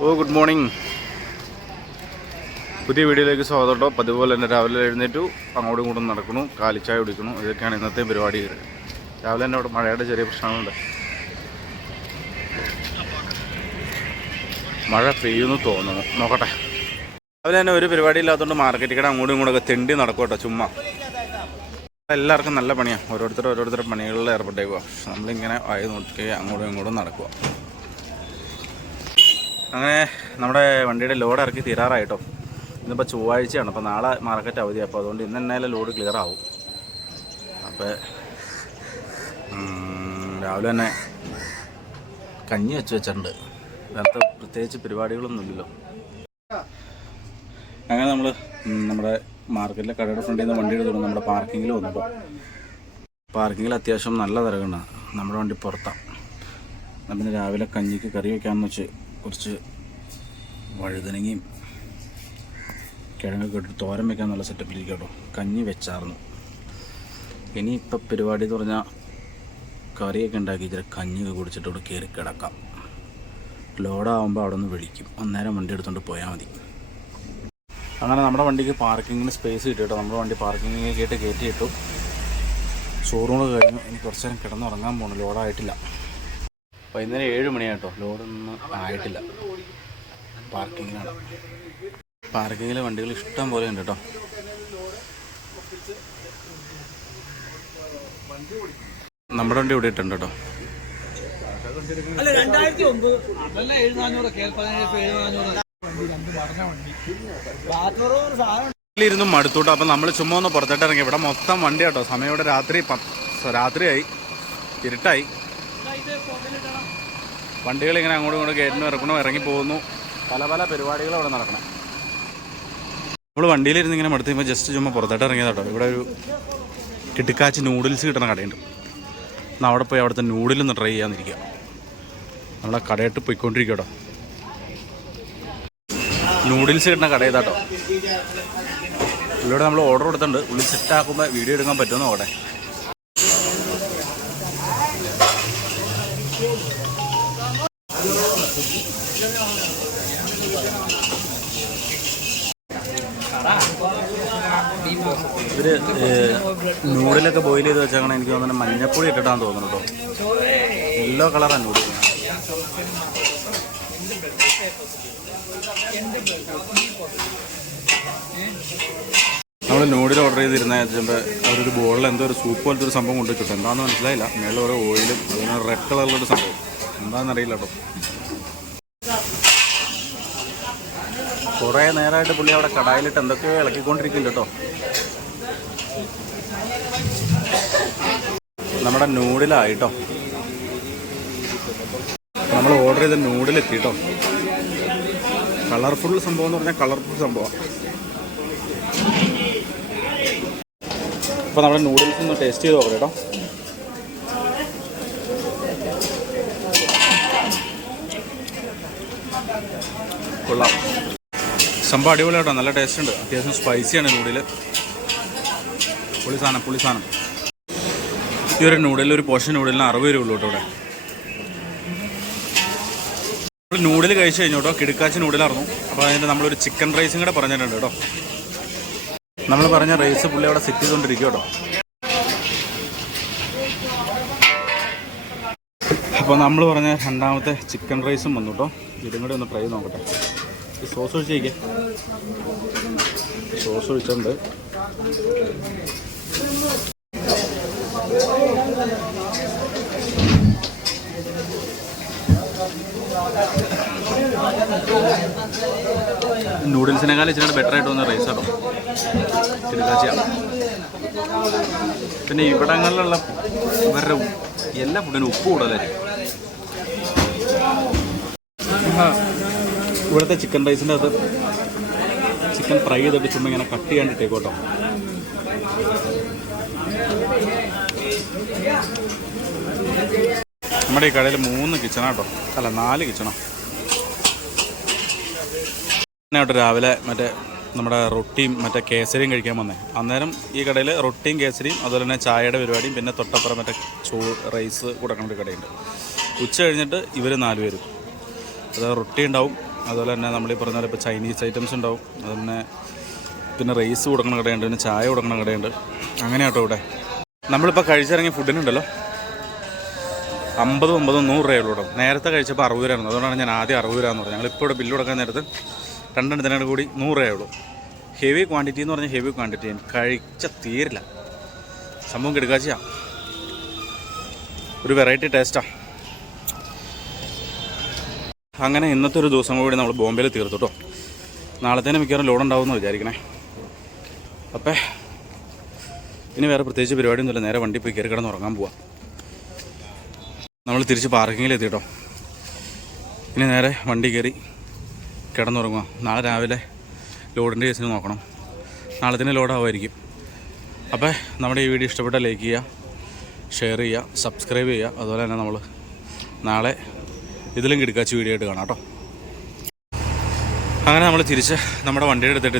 ഓ good morning. പുതിയ വീഡിയോയിലേക്ക് സ്വാഗതം കേട്ടോ. പതിപോലെ തന്നെ രാവിലെ എഴുന്നേറ്റു അങ്ങോട്ടും ഇങ്ങോട്ടും നടക്കുന്നു കാലിച്ചായ കുടിക്കുന്നു. ഇതൊക്കെയാണ് ഇന്നത്തെ പരിപാടി. രാവിലെ തന്നെ അവിടെ മഴയുടെ ചെറിയ പ്രശ്നങ്ങളുണ്ട്. മഴ പെയ്യുന്നു തോന്നുന്നു. നോക്കട്ടെ. അതുപോലെ തന്നെ ഒരു പരിപാടി ഇല്ലാത്തതുകൊണ്ട് മാർക്കറ്റിൽ കൂടെ അങ്ങോട്ടും ഇങ്ങോട്ടൊക്കെ തെണ്ടി നടക്കും ചുമ്മാ. എല്ലാവർക്കും നല്ല പണിയാണ് ഓരോരുത്തർ ഓരോരുത്തരുടെ പണികളിൽ ഏർപ്പെട്ടേക്കുക നമ്മളിങ്ങനെ വായി നോക്കി അങ്ങോട്ടും ഇങ്ങോട്ടും നടക്കുക അങ്ങനെ നമ്മുടെ വണ്ടിയുടെ ലോഡ് ഇറക്കി തീരാറായിട്ടോ ഇന്നിപ്പോൾ ചൊവ്വാഴ്ചയാണ്. അപ്പോൾ നാളെ മാർക്കറ്റ് അവധി അപ്പോൾ അതുകൊണ്ട് ഇന്ന് തന്നെ ലോഡ് ക്ലിയർ ആവും. അപ്പോൾ രാവിലെ തന്നെ കഞ്ഞി വെച്ച് വെച്ചിട്ടുണ്ട്. വേറെ പ്രത്യേകിച്ച് പരിപാടികളൊന്നുമില്ലല്ലോ. അങ്ങനെ നമ്മൾ നമ്മുടെ മാർക്കറ്റിലെ കടയുടെ ഫ്രണ്ടിൽ നിന്ന് വണ്ടി എടുത്തു നമ്മുടെ പാർക്കിങ്ങിൽ വന്നപ്പോൾ പാർക്കിങ്ങിൽ അത്യാവശ്യം നല്ല തിരക്കുണ്ട്. നമ്മുടെ വണ്ടി പുറത്താണ് പിന്നെ രാവിലെ കഞ്ഞിക്ക് കറി വെക്കാമെന്ന് വെച്ച് കുറച്ച് വഴുതനങ്ങയും കിഴങ്ങൊക്കെ ഇട്ട് തോരൻ വെക്കാൻ നല്ല സെറ്റപ്പിലേക്ക് കേട്ടോ കഞ്ഞി വെച്ചായിരുന്നു ഇനിയിപ്പോൾ പരിപാടി എന്ന് പറഞ്ഞാൽ കറിയൊക്കെ ഉണ്ടാക്കി ഇച്ചിരി കഞ്ഞിയൊക്കെ കുടിച്ചിട്ട് ഇവിടെ കയറി കിടക്കാം. ലോഡാകുമ്പോൾ അവിടെ നിന്ന് വിളിക്കും. അന്നേരം വണ്ടി എടുത്തുകൊണ്ട് പോയാൽ മതി. അങ്ങനെ നമ്മുടെ വണ്ടിക്ക് പാർക്കിങ്ങിന് സ്പേസ് കിട്ടി കേട്ടോ നമ്മുടെ വണ്ടി പാർക്കിങ്ങിൽ കേട്ട് കയറ്റി കയറ്റിയിട്ടു ഷോറൂം കഴിഞ്ഞു. ഇനി കുറച്ച് നേരം കിടന്നുറങ്ങാൻ പോകണം ലോഡായിട്ടില്ല. വൈകുന്നേരം ഏഴ് മണിയാട്ടോ. ലോഡൊന്നും ആയിട്ടില്ല. പാർക്കിങ്ങിനാണ്. പാർക്കിങ്ങിലെ വണ്ടികൾ ഇഷ്ടം പോലെ ഉണ്ട് കേട്ടോ. നമ്മുടെ വണ്ടി ഇവിടെ ഇട്ടുണ്ട് കേട്ടോ. അല്ല രണ്ടായിരത്തി ഒമ്പത്. അതല്ല എഴുന്നൂറ് കെ പതിനേഴ് എഴുന്നൂറ് വണ്ടി രണ്ട് വണ്ടി. ബാത്റൂം സാധനം ഇരുന്ന് മടുത്തോട്ടോ. അപ്പം നമ്മൾ ചുമ്മാ ഒന്ന് പുറത്തോട്ട് ഇറങ്ങി ഇവിടെ മൊത്തം വണ്ടി കേട്ടോ. സമയം ഇവിടെ രാത്രി രാത്രിയായി. ഇരുട്ടായി. വണ്ടികൾ ഇങ്ങനെ അങ്ങോട്ടും ഇങ്ങോട്ടും കയറ്റുന്നു ഇറക്കണം ഇറങ്ങി പോകുന്നു. പല പല പരിപാടികൾ അവിടെ നടക്കണം. നമ്മൾ വണ്ടിയിലിരുന്ന് ഇങ്ങനെ മടുത്ത് കഴിയുമ്പോൾ ജസ്റ്റ് ചുമ്മാ പുറത്തോട്ട് ഇറങ്ങിയത് കേട്ടോ. ഇവിടെ ഒരു കിട്ടിക്കാച്ച് നൂഡിൽസ് കിട്ടുന്ന കടയുണ്ട്. എന്നാൽ അവിടെ പോയി അവിടുത്തെ നൂഡിലൊന്ന് ട്രൈ ചെയ്യാന്നിരിക്കുക നമ്മളെ കടയിട്ട് പോയിക്കൊണ്ടിരിക്കട്ടോ കേട്ടോ നൂഡിൽസ് കിട്ടുന്ന കട ഇതാട്ടോ ഉള്ളിവിടെ നമ്മൾ ഓർഡർ കൊടുത്തിട്ടുണ്ട്. ഉള്ളി സെറ്റ് ആക്കുമ്പോൾ വീഡിയോ എടുക്കാൻ പറ്റുമെന്ന് നോക്കട്ടെ. ഇവർ നൂഡിലൊക്കെ ബോയിൽ ചെയ്ത് വെച്ചാൽ എനിക്ക് തോന്നുന്നത് മഞ്ഞപ്പൊടി ഇട്ടിട്ടാന്ന് തോന്നുന്നു കേട്ടോ. യെല്ലോ കളറാണ് നൂഡിൽ നമ്മൾ നൂഡിൽ ഓർഡർ ചെയ്തിരുന്ന വെച്ചുമ്പോൾ അവരൊരു ബോളിൽ എന്തോ ഒരു സൂപ്പ് പോലത്തെ ഒരു സംഭവം കൊണ്ടു കിട്ടും എന്താണെന്ന് മനസ്സിലായില്ല. മേളിൽ ഓരോ ഓയിലും അതിന് റെഡ് കളറിലൊരു സംഭവം. എന്താണെന്ന് അറിയില്ല കേട്ടോ. കുറേ നേരമായിട്ട് പുള്ളി അവിടെ കടായിലിട്ട് എന്തൊക്കെയോ ഇളക്കിക്കൊണ്ടിരിക്കില്ല കേട്ടോ. നമ്മുടെ നൂഡിലായിട്ടോ നമ്മൾ ഓർഡർ ചെയ്ത നൂഡിൽ എത്തിട്ടോ കളർഫുൾ സംഭവം എന്ന് പറഞ്ഞാൽ കളർഫുൾ സംഭവം. അപ്പോൾ നമ്മുടെ നൂഡിൽസ് ഒന്ന് ടേസ്റ്റ് ചെയ്ത് നോക്കാം കേട്ടോ കൊള്ളാം. സംഭവം അടിപൊളിയാട്ടോ നല്ല ടേസ്റ്റ് ഉണ്ട്. അത്യാവശ്യം സ്പൈസിയാണ് നൂഡിൽ പുളി സാധനം പുളി സാധനം. ഈ ഒരു നൂഡിൽ ഒരു പോഷൻ നൂഡിലിന് അറുപത് രൂപ ഉള്ളൂ കേട്ടോ ഇവിടെ. നൂഡിൽ കഴിച്ചു കഴിഞ്ഞു കേട്ടോ. കിടുക്കാച്ചി നൂഡിലായിരുന്നു അപ്പോൾ അതിന്റെ നമ്മളൊരു ചിക്കൻ റൈസും കൂടെ പറഞ്ഞിട്ടുണ്ട് കേട്ടോ. നമ്മൾ പറഞ്ഞ റൈസ് പുള്ളി അവിടെ സെറ്റ് ചെയ്തുകൊണ്ടിരിക്കും കേട്ടോ. അപ്പോൾ നമ്മൾ പറഞ്ഞ രണ്ടാമത്തെ ചിക്കൻ റൈസും വന്നു കേട്ടോ. ഇതും കൂടി ഒന്ന് ട്രൈ നോക്കട്ടെ. സോസ് ഒഴിച്ചേക്കേ സോസ് ഒഴിച്ചിട്ടുണ്ട്. നൂഡിൽസിനേക്കാൾ ഇച്ചിരി ബെറ്റർ ആയിട്ട് വന്ന റൈസ് കേട്ടോ കിടക്കാച്ചിയാണ് പിന്നെ ഇവിടങ്ങളിലുള്ള ഇവരുടെ എല്ലാ ഫുഡിനും ഉപ്പ് കൂടുതലായിരിക്കും. ഇവിടുത്തെ ചിക്കൻ റൈസിന്റെ അത് ചിക്കൻ ഫ്രൈ ചെയ്തിട്ട് ചുമ്മാ ഇങ്ങനെ കട്ട്. ചെയ്യാണ്ടിട്ടേക്കും നമ്മുടെ ഈ കടയിൽ മൂന്ന് കിച്ചണാ കേട്ടോ അല്ല നാല് കിച്ചണോ ട്ടോ രാവിലെ മറ്റേ നമ്മുടെ റൊട്ടിയും മറ്റേ കേസരിയും കഴിക്കാൻ വന്നേ. അന്നേരം ഈ കടയിൽ റൊട്ടിയും കേസരിയും അതുപോലെ തന്നെ ചായയുടെ പരിപാടിയും പിന്നെ തൊട്ടപ്പുറം മറ്റേ ചോ റൈസ് കൊടുക്കുന്ന ഒരു കടയുണ്ട്. ഉച്ച കഴിഞ്ഞിട്ട് ഇവർ നാല് പേരും. അതായത് റൊട്ടി ഉണ്ടാവും അതുപോലെ തന്നെ നമ്മൾ ഈ പറഞ്ഞ പോലെ ഇപ്പോൾ ചൈനീസ് ഐറ്റംസ് ഉണ്ടാവും അതുപോലെ തന്നെ പിന്നെ റൈസ് കൊടുക്കുന്ന കടയുണ്ട് പിന്നെ ചായ കൊടുക്കുന്ന കടയുണ്ട്. അങ്ങനെയാട്ടോ ഇവിടെ. നമ്മളിപ്പോൾ കഴിച്ചിറങ്ങിയ ഫുഡിനുണ്ടല്ലോ അമ്പതും അമ്പതും നൂറ് രൂപയുള്ളൂ കേട്ടോ. നേരത്തെ കഴിച്ചപ്പോൾ അറുപത് രൂപയായിരുന്നു. അതുകൊണ്ടാണ് ഞാൻ ആദ്യം അറുപത് രൂപ എന്ന് പറഞ്ഞത്. ഞങ്ങളിപ്പോൾ ഇവിടെ ബില്ല് കൊടുക്കാൻ നേരത്ത് രണ്ടെണ്ണത്തിനോട് കൂടി നൂറ് രൂപയുള്ളൂ. ഹെവി ക്വാണ്ടിറ്റി എന്ന് പറഞ്ഞാൽ ഹെവി ക്വാണ്ടിറ്റി കഴിച്ച തീരില്ല. സംഭവം കെടുക്കാച്ചിയാ. ഒരു വെറൈറ്റി ടേസ്റ്റാണ് അങ്ങനെ ഇന്നത്തെ ഒരു ദിവസം കൂടി നമ്മൾ ബോംബെയിൽ തീർത്തു കേട്ടോ. നാളത്തേന് മിക്കവാറും ലോഡ് ഉണ്ടാവുമെന്ന് വിചാരിക്കണേ. അപ്പേ ഇനി വേറെ പ്രത്യേകിച്ച് പരിപാടിയൊന്നുമില്ല. നേരെ വണ്ടി പോയി കയറി കിടന്ന് ഉറങ്ങാൻ പോവാം. നമ്മൾ തിരിച്ച് പാർക്കിങ്ങിൽ എത്തിയിട്ടോ ഇനി നേരെ വണ്ടി കയറി കിടന്നുറങ്ങുക. നാളെ രാവിലെ ലോഡിന്റെ കേസിന് നോക്കണം. നാളെ തന്നെ ലോഡാവുമായിരിക്കും. അപ്പോൾ നമ്മുടെ ഈ വീഡിയോ ഇഷ്ടപ്പെട്ട ലൈക്ക് ചെയ്യുക ഷെയർ ചെയ്യുക സബ്സ്ക്രൈബ് ചെയ്യുക. അതുപോലെ തന്നെ നമ്മൾ നാളെ ഇതിലും കിടക്കാച്ച് വീഡിയോ ആയിട്ട് കാണാം കേട്ടോ. അങ്ങനെ നമ്മൾ തിരിച്ച് നമ്മുടെ വണ്ടിയുടെ അടുത്തിട്ട്